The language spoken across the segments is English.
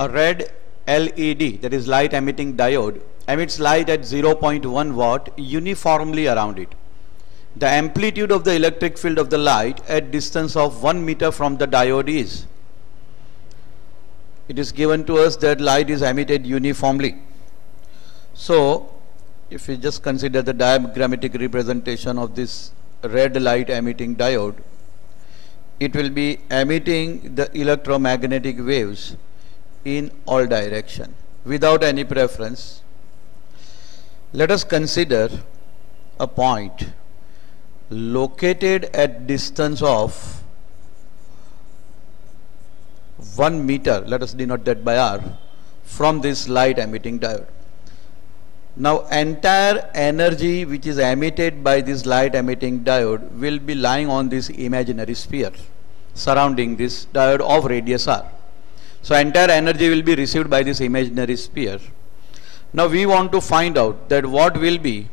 A red LED, that is light emitting diode, emits light at 0.1 watt uniformly around it. The amplitude of the electric field of the light at distance of 1 meter from the diode is. It is given to us that light is emitted uniformly. So, if we just consider the diagrammatic representation of this red light emitting diode, it will be emitting the electromagnetic waves in all direction without any preference. Let us consider a point located at distance of 1 meter, let us denote that by R, from this light emitting diode. Now entire energy which is emitted by this light emitting diode will be lying on this imaginary sphere surrounding this diode of radius R. So entire energy will be received by this imaginary sphere. Now we want to find out that what will be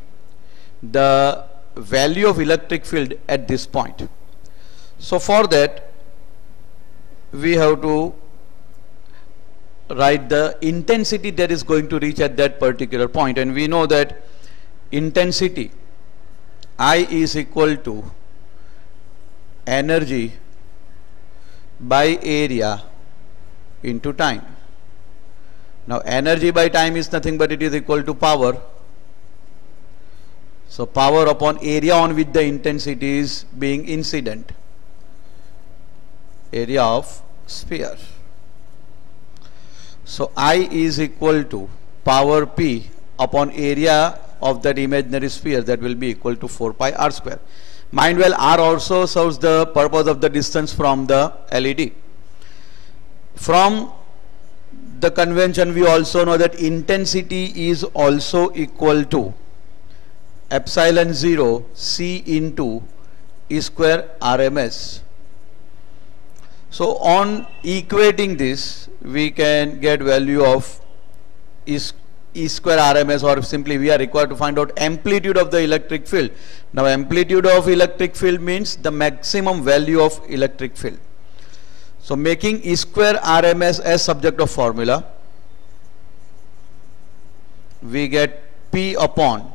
the value of electric field at this point. So for that we have to write the intensity that is going to reach at that particular point, and we know that intensity I is equal to energy by area into time. Now energy by time is nothing but it is equal to power. So power upon area on which the intensity is being incident, area of sphere. So I is equal to power P upon area of that imaginary sphere, that will be equal to 4 pi R square. Mind well, R also serves the purpose of the distance from the LED. From the convention we also know that intensity is also equal to epsilon 0 C into E square RMS. So on equating this, we can get value of E square RMS, or simply we are required to find out amplitude of the electric field. Now amplitude of electric field means the maximum value of electric field. So making E square RMS as subject of formula, we get P upon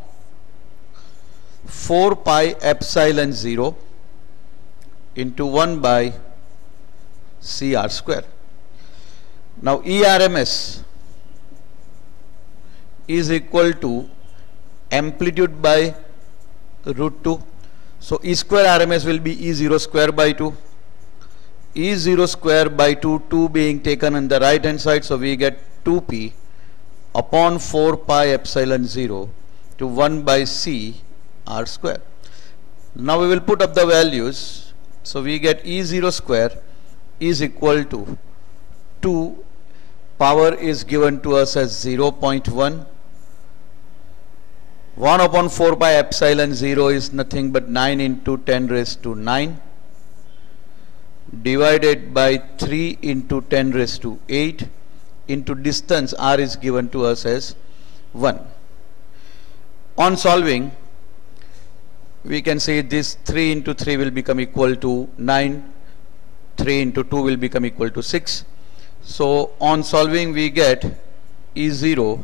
4 pi epsilon 0 into 1 by CR square. Now ERMS is equal to amplitude by root 2. So E square RMS will be E0 square by 2. E0 square by 2, 2 being taken on the right hand side, so we get 2p upon 4 pi epsilon 0 to 1 by C R square. Now we will put up the values. So we get E0 square is equal to 2, power is given to us as 0.1. 1 upon 4 pi epsilon 0 is nothing but 9 into 10 raised to 9 divided by 3 into 10 raised to 8 into distance R is given to us as 1. On solving, we can say this 3 into 3 will become equal to 9, 3 into 2 will become equal to 6. So on solving we get E0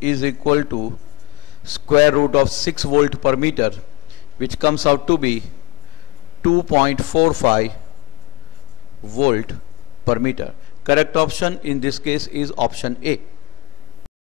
is equal to square root of 6 volt per meter, which comes out to be 2.45 volt per meter. Correct option in this case is option A.